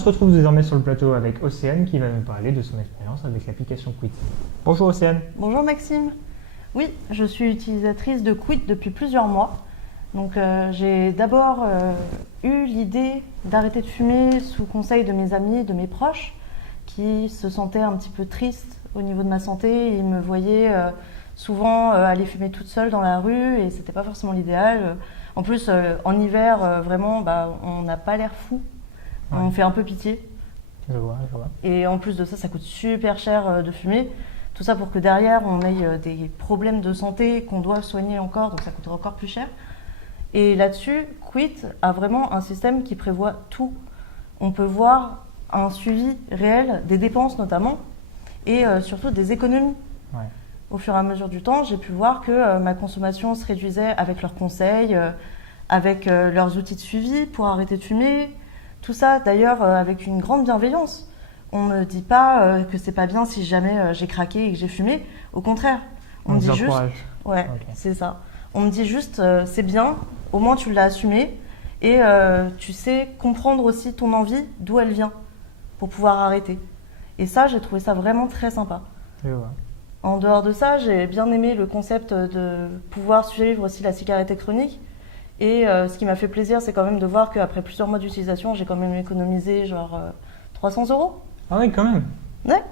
se retrouve désormais sur le plateau avec Océane qui va nous parler de son expérience avec l'application Quit. Bonjour Océane. Bonjour Maxime. Oui, je suis utilisatrice de Quit depuis plusieurs mois. Donc j'ai d'abord eu l'idée d'arrêter de fumer sous conseil de mes amis, de mes proches, qui se sentaient un petit peu tristes au niveau de ma santé. Ils me voyaient souvent aller fumer toute seule dans la rue et c'était pas forcément l'idéal. En plus, en hiver, vraiment, on n'a pas l'air fou. Ouais. On fait un peu pitié. Je vois. Et en plus de ça, ça coûte super cher de fumer. Tout ça pour que derrière, on ait des problèmes de santé qu'on doit soigner encore, donc ça coûterait encore plus cher. Et là-dessus, Quit a vraiment un système qui prévoit tout. On peut voir un suivi réel des dépenses notamment, et surtout des économies. Ouais. Au fur et à mesure du temps, j'ai pu voir que ma consommation se réduisait avec leurs conseils, avec leurs outils de suivi pour arrêter de fumer. Tout ça, d'ailleurs, avec une grande bienveillance. On ne me dit pas que c'est pas bien si jamais j'ai craqué et que j'ai fumé. Au contraire, on me dit juste... Ouais, okay. C'est ça. On me dit juste, c'est bien, au moins tu l'as assumé et tu sais comprendre aussi ton envie, d'où elle vient, pour pouvoir arrêter. Et ça, j'ai trouvé ça vraiment très sympa. Je vois. En dehors de ça, j'ai bien aimé le concept de pouvoir suivre aussi la cigarette électronique. Et ce qui m'a fait plaisir, c'est quand même de voir qu'après plusieurs mois d'utilisation, j'ai quand même économisé genre 300 €. Ah oui, quand même. Ouais.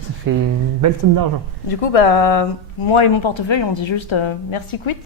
Ça fait une belle somme d'argent. Du coup, moi et mon portefeuille, on dit juste merci Quit.